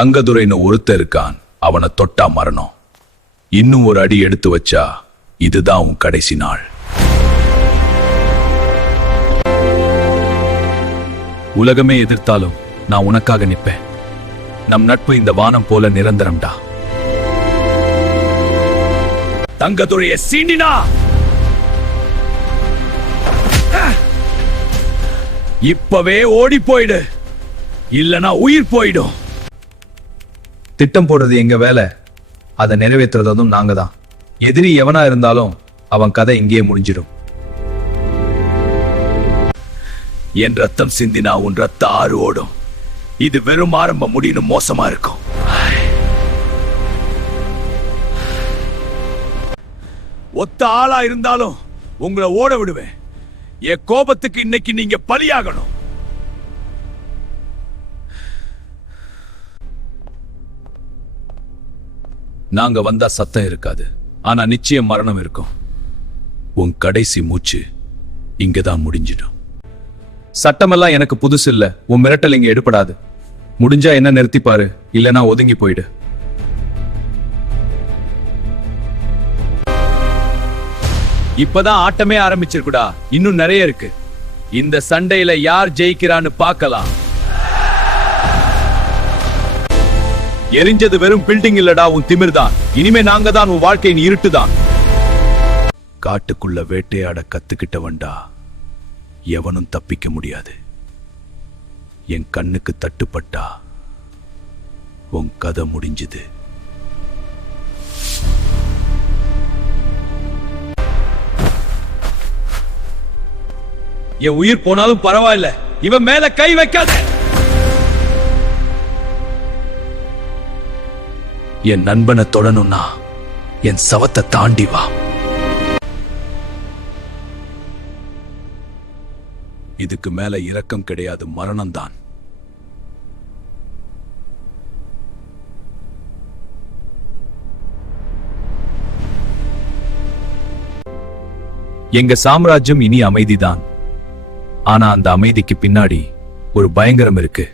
தங்கதுரைன்னு ஒருத்தன் இருக்கான். அவனை தொட்டா மரணம். இன்னும் ஒரு அடி எடுத்து வச்சா இதுதான் உன் கடைசி நாள். உலகமே எதிர்த்தாலும் நான் உனக்காக நிப்பேன். நம் நட்பு இந்த வானம் போல நிரந்தரம்டா. தங்கதுரைய சீண்டினா இப்பவே ஓடி போயிடு, இல்லனா உயிர் போயிடும். திட்டம் போடுறது எங்க வேலை, அதை நிறைவேற்றுறதும் நாங்க தான். எதிரி எவனா இருந்தாலும் அவன் கதை இங்கேயே முடிஞ்சிடும். என் ரத்தம் சிந்தினா உன் ரத்த ஆறு ஓடும். இது வெறும் ஆரம்பம், முடியும் மோசமா இருக்கும். ஒத்த ஆளா இருந்தாலும் உங்களை ஓட விடுவேன். என் கோபத்துக்கு இன்னைக்கு நீங்க பலியாகணும். நாங்க வந்தா சத்தம் இருக்காது, ஆனா நிச்சயம் மரணம் இருக்கும். உன் கடைசி மூச்சு இங்கதான் முடிஞ்சிடும். சட்டமெல்லாம் எனக்கு புதுசு இல்ல. உன் மிரட்டல் இங்க எடுபடாது. முடிஞ்சா என்ன நிறுத்திப்பாரு, இல்லனா ஒதுங்கி போயிடு. இப்பதான் ஆட்டமே ஆரம்பிச்சிருக்குடா. இன்னும் நிறைய இருக்கு. இந்த சண்டையில யார் ஜெயிக்கிறான்னு பார்க்கலாம். எரிஞ்சது வெறும் பில்டிங் இல்லடா, உன் திமிர்தான். இனிமே நாங்க தான் உன் வாழ்க்கையின் இருட்டுதான். காட்டுக்குள்ள வேட்டையாட கத்துக்கிட்டவன்டா, எவனும் தப்பிக்க முடியாது. என் கண்ணுக்கு தட்டுப்பட்டா உன் கதை முடிஞ்சது. என் உயிர் போனாலும் பரவாயில்ல, இவன் மேல கை வைக்காத. என் நண்பனை தொடணும்னா என் சவத்தை தாண்டி வா. இதுக்கு மேல இரக்கம் கிடையாது, மரணம் தான். எங்க சாம்ராஜ்யம் இனி அமைதிதான். ஆனா அந்த அமைதிக்கு பின்னாடி ஒரு பயங்கரம் இருக்கு.